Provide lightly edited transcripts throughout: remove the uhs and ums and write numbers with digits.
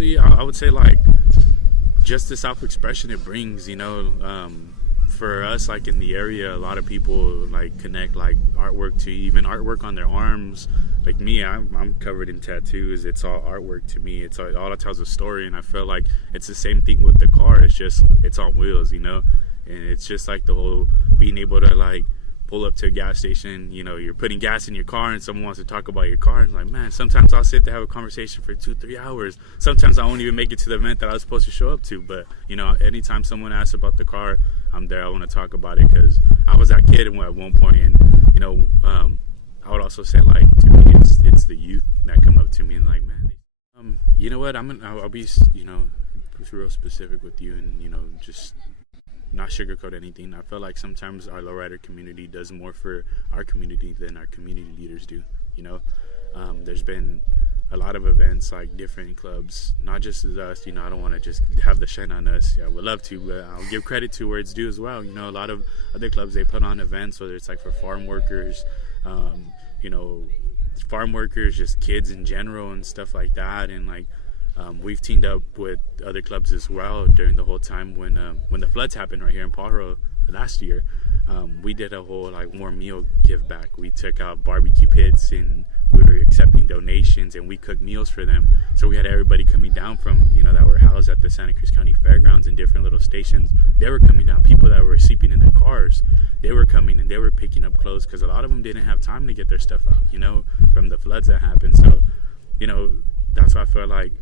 honestly, I would say like just the self-expression it brings, you know. For us, like in the area, a lot of people like connect like artwork to even artwork on their arms. Like me, I'm covered in tattoos. It's all artwork to me. It's all it tells a story, and I feel like it's the same thing with the car. It's on wheels, you know, and it's just like the whole being able to like pull up to a gas station, you know, you're putting gas in your car and someone wants to talk about your car, and like, man, sometimes I'll sit to have a conversation for 2-3 hours. Sometimes I won't even make it to the event that I was supposed to show up to, but you know, anytime someone asks about the car, I'm there. I want to talk about it because I was that kid at one point, and you know, I would also say like to me it's the youth that come up to me and like, man, you know what, I'll be, you know, real specific with you, and you know, just not sugarcoat anything. I feel like sometimes our lowrider community does more for our community than our community leaders do, you know. There's been a lot of events, like different clubs, not just as us, you know. I don't want to just have the shine on us. Yeah, I would love to, but I'll give credit to where it's due as well. You know, a lot of other clubs, they put on events, whether it's like for farm workers, you know, farm workers, just kids in general and stuff like that. And like, we've teamed up with other clubs as well during the whole time when the floods happened right here in Pajaro last year. We did a whole like warm meal give back. We took out barbecue pits and we were accepting donations, and we cooked meals for them. So we had everybody coming down from, you know, that were housed at the Santa Cruz County Fairgrounds and different little stations. They were coming down. People that were sleeping in their cars, they were coming and they were picking up clothes because a lot of them didn't have time to get their stuff out, you know, from the floods that happened. So, you know, that's why I feel like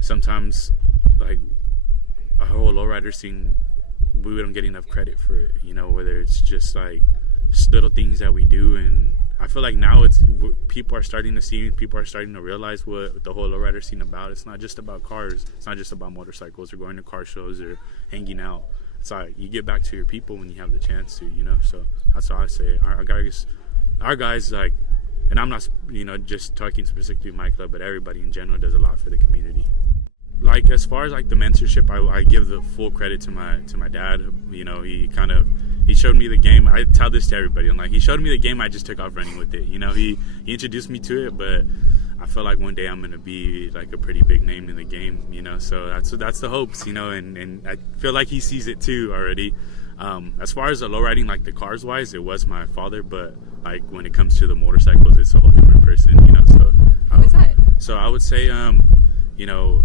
sometimes like our whole lowrider scene, we don't get enough credit for it, you know, whether it's just like little things that we do. And I feel like now people are starting to see, people are starting to realize what the whole lowrider scene about. It's not just about cars, it's not just about motorcycles or going to car shows or hanging out. It's like you get back to your people when you have the chance to, you know. So that's what I say. Our guys like, and I'm not, you know, just talking specifically my club, but everybody in general does a lot for the community. Like as far as like the mentorship, I give the full credit to my dad. You know, he showed me the game. I tell this to everybody. I'm like, he showed me the game. I just took off running with it. You know, he introduced me to it, but I feel like one day I'm gonna be like a pretty big name in the game. You know, so that's the hopes. You know, and I feel like he sees it too already. As far as the low riding, like the cars wise, it was my father, but like when it comes to the motorcycles, it's a whole different person. You know, so who's that? So I would say, you know,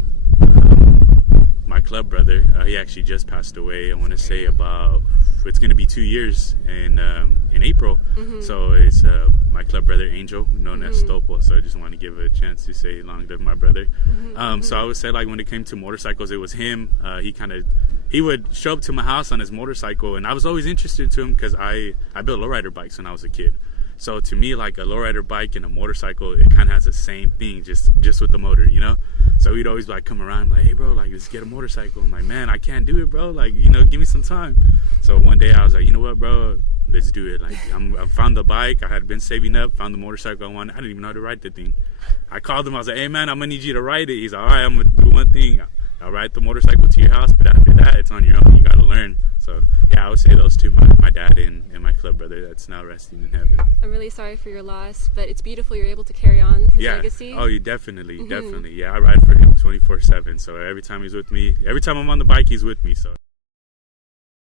my club brother, he actually just passed away. I want to say it's going to be 2 years in April. Mm-hmm. So it's my club brother Angel, known as Stopo. So I just want to give a chance to say long live my brother. Mm-hmm. So I would say like when it came to motorcycles, it was him. He would show up to my house on his motorcycle, and I was always interested to him because I built lowrider bikes when I was a kid. So to me, like a lowrider bike and a motorcycle, it kind of has the same thing, just with the motor, you know. So he'd always like come around like, hey bro, like let's get a motorcycle. I'm like, man, I can't do it, bro. Like, you know, give me some time. So one day I was like, you know what, bro, let's do it. Like I found the bike. I had been saving up, found the motorcycle I wanted. I didn't even know how to ride the thing. I called him. I was like, hey man, I'm gonna need you to ride it. He's like, all right, I'm gonna do one thing. I'll ride the motorcycle to your house, but after that, it's on your own. You gotta learn. So yeah, I would say those two, my dad and my club brother that's now resting in heaven. I'm really sorry for your loss, but it's beautiful you're able to carry on his legacy. Oh, you definitely. Yeah, I ride for him 24/7. So every time he's with me, every time I'm on the bike, he's with me. So.